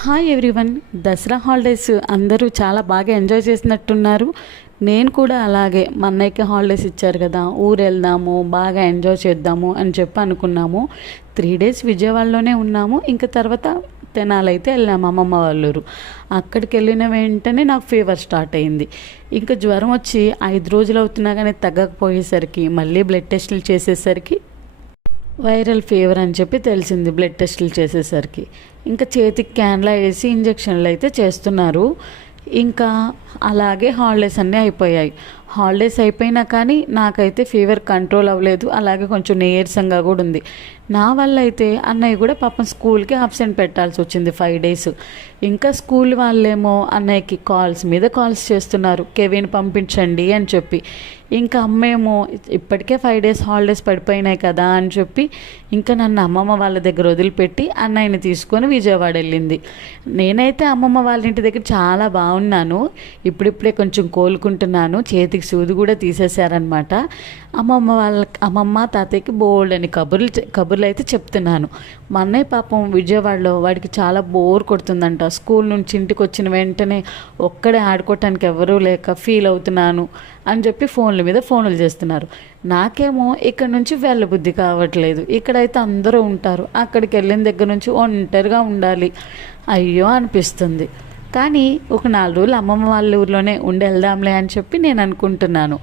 Hi everyone. Dasara holidays అందరూ చాలా బాగా ఎంజాయ్ చేసినట్టున్నారు. నేను కూడా అలాగే మా అన్నయ్యకి హాలిడేస్ ఇచ్చారు కదా, ఊరు వెళ్దాము, బాగా ఎంజాయ్ చేద్దాము అని చెప్పి అనుకున్నాము. 3 days విజయవాడలోనే ఉన్నాము. ఇంకా తర్వాత తెనాలి అయితే వెళ్ళాము, అమ్మమ్మ వాళ్ళ ఊరు. అక్కడికి వెళ్ళిన వెంటనే నాకు ఫీవర్ స్టార్ట్ అయింది. ఇంకా జ్వరం వచ్చి 5 రోజులు అవుతున్నా కానీ తగ్గకపోయేసరికి మళ్ళీ బ్లడ్ టెస్టులు చేసేసరికి వైరల్ ఫీవర్ అని చెప్పి తెలిసింది. బ్లడ్ టెస్టులు చేసేసరికి ఇంకా చేతికి క్యాన్లా వేసి ఇంజక్షన్లు అయితే చేస్తున్నారు. ఇంకా అలాగే హాలిడేస్ అన్నీ అయిపోయాయి. హాలిడేస్ అయిపోయినా కానీ నాకైతే ఫీవర్ కంట్రోల్ అవ్వలేదు. అలాగే కొంచెం నీరసంగా కూడా ఉంది. నా వల్ల అయితే అన్నయ్య కూడా పాపం స్కూల్కి అబ్సెంట్ పెట్టాల్సి వచ్చింది 5 days. ఇంకా స్కూల్ వాళ్ళేమో అన్నయ్యకి కాల్స్ మీద కాల్స్ చేస్తున్నారు, కెవిన్ పంపించండి అని చెప్పి. ఇంకా అమ్మేమో ఇప్పటికే 5 days హాలిడేస్ పడిపోయినాయి కదా అని చెప్పి ఇంకా నన్ను అమ్మమ్మ వాళ్ళ దగ్గర వదిలిపెట్టి అన్నయ్యని తీసుకొని విజయవాడ వెళ్ళింది. నేనైతే అమ్మమ్మ వాళ్ళ ఇంటి దగ్గర చాలా బాగున్నాను. ఇప్పుడిప్పుడే కొంచెం కోలుకుంటున్నాను. చేతికి సూది కూడా తీసేశారనమాట. అమ్మమ్మ తాతయ్యకి బోల్డ్ అని కబుర్లు అయితే చెప్తున్నాను. మా అన్నయ్య పాపం విజయవాడలో వాడికి చాలా బోర్ కొడుతుందంట. స్కూల్ నుంచి ఇంటికి వచ్చిన వెంటనే ఒక్కడే ఆడుకోవటానికి ఎవరూ లేక ఫీల్ అవుతున్నాను అని చెప్పి ఫోన్ల మీద ఫోన్లు చేస్తున్నారు. నాకేమో ఇక్కడ నుంచి వెళ్ళబుద్ధి కావట్లేదు. ఇక్కడైతే అందరూ ఉంటారు, అక్కడికి వెళ్ళిన దగ్గర నుంచి ఒంటరిగా ఉండాలి, అయ్యో అనిపిస్తుంది. కానీ ఒక 4 రోజులు అమ్మమ్మ వాళ్ళ ఊర్లోనే ఉండి వెళ్దాంలే అని చెప్పి నేను అనుకుంటున్నాను.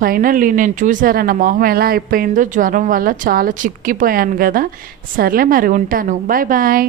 ఫైనల్లీ నేను చూసారా నా మొహం ఎలా అయిపోయిందో, జ్వరం వల్ల చాలా చిక్కిపోయాను కదా. సర్లే మరి ఉంటాను, బాయ్ బాయ్.